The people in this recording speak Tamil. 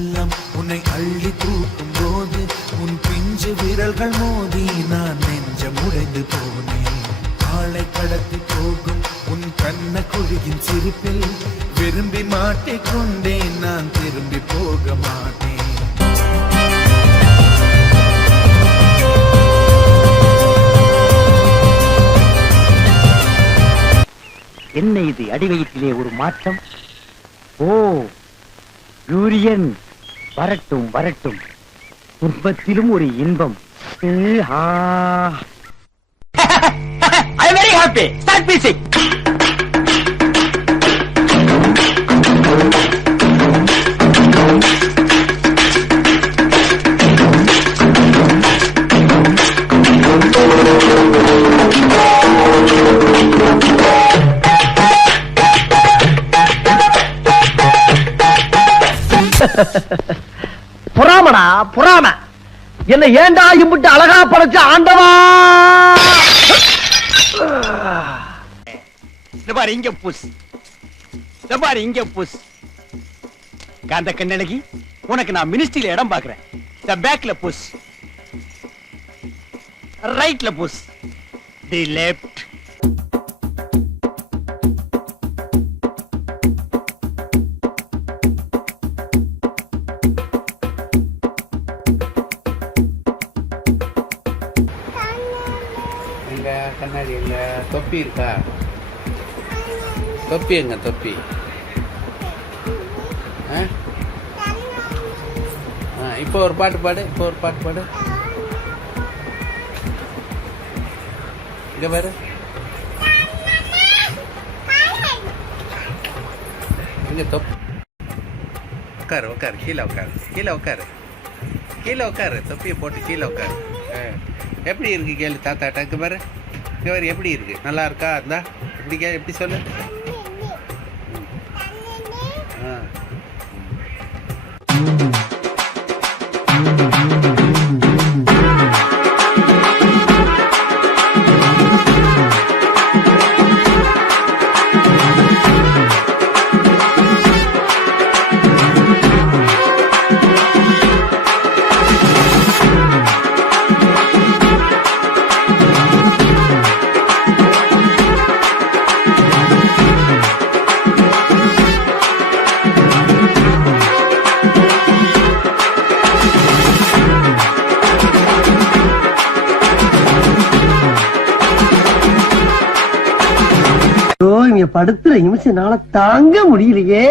செல்லம் உன்னை அள்ளி தூக்கும் போது உன் பிஞ்சு விரல்கள் மோதி நான் நெஞ்சம் உடைந்து போனேன். ஆளை கடத்தி போகும் உன் கண்ண குழியின் சிரிப்பில் விரும்பி மாட்டிக்கொண்டேன், நான் திரும்பி போக மாட்டேன். என்ன இது அடிவயிற்றிலே ஒரு மாற்றம்? ஓ யூரியன், வரட்டும் வரட்டும், துன்பத்திலும் ஒரு இன்பம். I am very happy. Start music. புறாமடா புறாம, என்ன ஏண்டா இம்புட்டு அழகா படைச்ச ஆண்டவா. பாரு இங்க புஸ், பாரு இங்க புஸ். காந்த கண்ணழகி, உனக்கு நான் மினிஸ்ட்ரியில இடம் பாக்குறேன். பேக்ல புஸ், ரைட்ல புஸ், தி லெப்ட். கண்ணாடி எங்க? தொப்பி இருக்கா? தொப்பி எங்க? தொப்பி இப்போ ஒரு பாட்டு பாடு, இப்போ ஒரு பாட்டு பாடு. இங்க பாரு, இங்க தொப்பி. உட்காரு உட்காரு, கீழே உட்காரு, கீழே உட்காரு, கீழே உட்காரு. தொப்பியை போட்டு கீழே உட்காரு. எப்படி இருக்கு கேளு தாத்தாட்ட. இங்க பாரு, இங்க பாரு எப்படி இருக்கு. நல்லா இருக்கா? இருந்தா எப்படி எப்படி சொல்லு. படுத்துற நிமிஷம் நாள தாங்க முடியலையே.